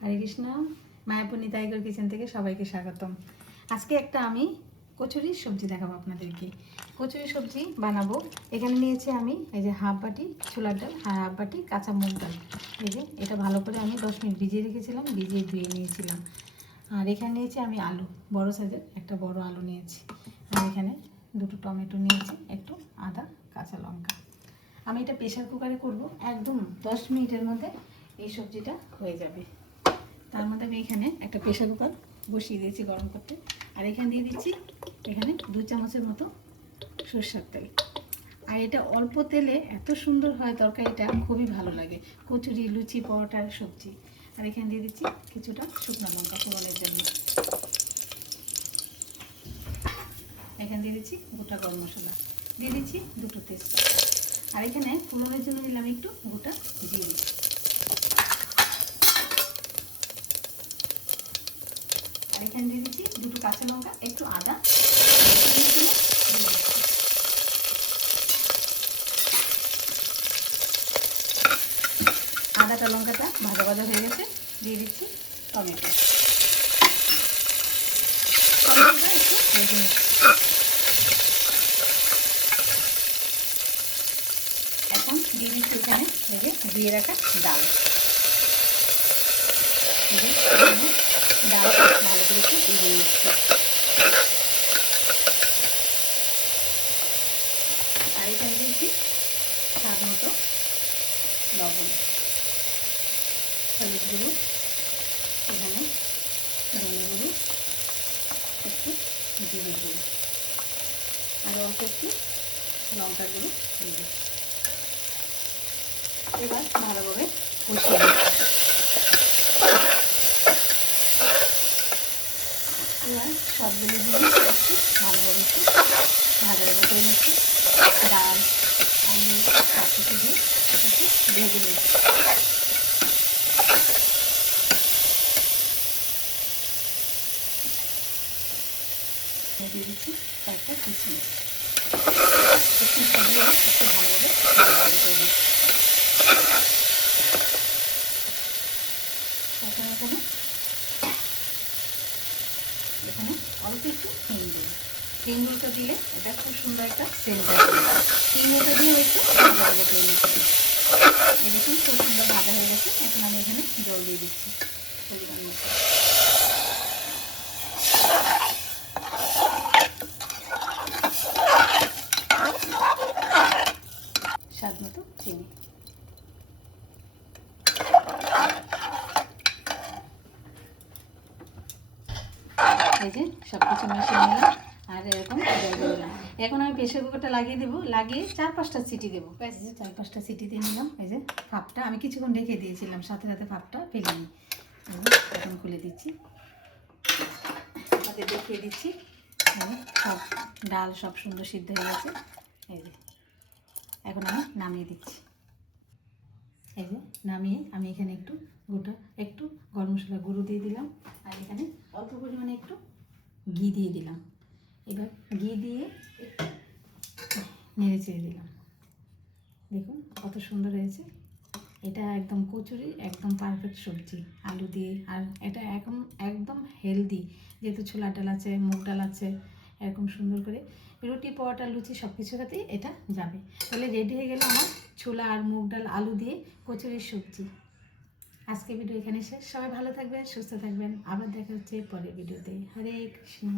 হরে Krishna. Mayapur tiger kitchen থেকে সবাইকে স্বাগতম। আজকে একটা আমি কচুরির সবজি দেখাবো আপনাদেরকে। কচুরি সবজি বানাবো। এখানে নিয়েছি আমি এই যে হাফ বাটি ছোলার ডাল আর হাফ বাটি কাঁচা মুগ ডাল। এই যে এটা ভালো করে আমি 10 মিনিট ভিজিয়ে রেখেছিলাম, ভিজিয়ে ধুয়ে নিয়েছিলাম। আর এখানে নিয়েছি আমি আলু, বড় সাইজের একটা বড় আলু নিয়েছি। আর এখানে দুটো টমেটো নিয়েছি, একটু আদা, কাঁচা লঙ্কা। আমি এটা প্রেশার কুকারে করব, একদম 10 মিনিটের মধ্যে এই সবজিটা হয়ে যাবে। তার মধ্যে আমি এখানে একটা প্রেশার কুকার বসিয়ে দিয়েছি গরম করতে। আর এখানে দিয়ে দিচ্ছি এখানে 2 চামচের মতো সরষের তেল। আর এটা অল্প তেলে এত সুন্দর হয় তরকারিটা, খুবই ভালো লাগে। কচুরি, লুচি, পরোটার সবজি। আর এখানে দিয়ে দিচ্ছি কিছুটা শুকনো লঙ্কা ফোড়নের জন্য। এখানে দিয়ে দিচ্ছি গোটা গরম মশলা, দিয়ে দিচ্ছি দুটো তেজপাতা। আর এখানে ফোড়নের জন্য দিলাম একটু গোটা জিরে। আর এখানে দিয়ে দিচ্ছি দুটো কাঁচা লঙ্কা, একটু আদা, আদাটা লঙ্কাটা ভাজা ভাজা হয়ে গেছে। দিয়ে দিচ্ছি টমেটো, টমেটোটা একটু ভেজে নিচ্ছি। এখন দিয়ে দিচ্ছি এখানে ভেজে ধুয়ে রাখা ডাল। ডালটা ভালো করে একটু ভেজে নিচ্ছি। আর এখানে দিয়েছি স্বাদ মতো লবণ, হলুদ গুঁড়ো, এখানে ধনে গুঁড়ো, একটু জিরে গুঁড়ো, আর অল্প একটু লঙ্কা গুঁড়ো দিয়ে দিচ্ছি। এবার ভালোভাবে কষিয়ে দিচ্ছি। এবার সবগুলো দিয়ে একটু ভালোভাবে একটু ভাজা ভাজা করে নিচ্ছি। ডাল, আলু সব কিছু দিয়ে একটু ভেজে নিচ্ছি। দিয়ে দিচ্ছি কয়েকটা কিশমিশ। কিশমিশটা দিয়ে একটু ভালোভাবে ভাজা করে নিচ্ছি। এখন এখানে অল্প একটু হিং দিই। হিংগুলোটা দিলে এটা খুব সুন্দর একটা সেন্ট আসবে। হিংগুলোটা দিয়ে একটু ভাজা ভাজা করে নিচ্ছি। এই দেখুন খুব সুন্দর ভাজা হয়ে গেছে। এখন আমি এখানে জল দিয়ে দিচ্ছি পরিমাণ মতো। স্বাদ মতো চিনি। এই যে সব কিছু মিশিয়ে নিলাম আর এরকম জল দিয়ে দিলাম। এখন আমি প্রেশার কুকারটা লাগিয়ে দেবো, লাগিয়ে 4-5টা সিটি দেবো। ব্যাস 4-5টা সিটি দিয়ে নিলাম। এই যে ভাপটা আমি কিছুক্ষণ রেখে দিয়েছিলাম, সাথে সাথে ভাপটা ফেলে নিই। এখন খুলে দিচ্ছি, আপনাদের দেখিয়ে দিচ্ছি। সব ডাল সব সুন্দর সিদ্ধ হয়ে গেছে। এই যে এখন আমি নামিয়ে দিচ্ছি। এই যে নামিয়ে আমি এখানে একটু গরম মশলা গুঁড়ো দিয়ে দিলাম। আর এখানে অল্প পরিমাণে একটু ঘি দিয়ে দিলাম। এবার ঘি দিয়ে নেড়ে চেড়ে দিলাম। দেখুন কত সুন্দর হয়েছে। এটা একদম কচুরি, একদম পারফেক্ট সবজি আলু দিয়ে। আর এটা একদম হেলদি, যেহেতু ছোলার ডাল আছে, মুগ ডাল আছে। এরকম সুন্দর করে রুটি, পরোটা, লুচি সব কিছুর সাথেই এটা যাবে। তাহলে রেডি হয়ে গেল আমার ছোলা আর মুগ ডাল আলু দিয়ে কচুরির সবজি। আজকে ভিডিও এখানে শেষ। সবাই ভালো থাকবেন, সুস্থ থাকবেন। আবার দেখা হচ্ছে পরের ভিডিওতে। হরে কৃষ্ণ।